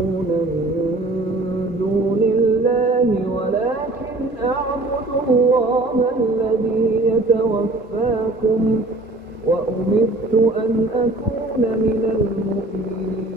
تعبدون من دون الله ولكن أعبد الله الذي يتوفاكم وأمرت أن أكون من المؤمنين.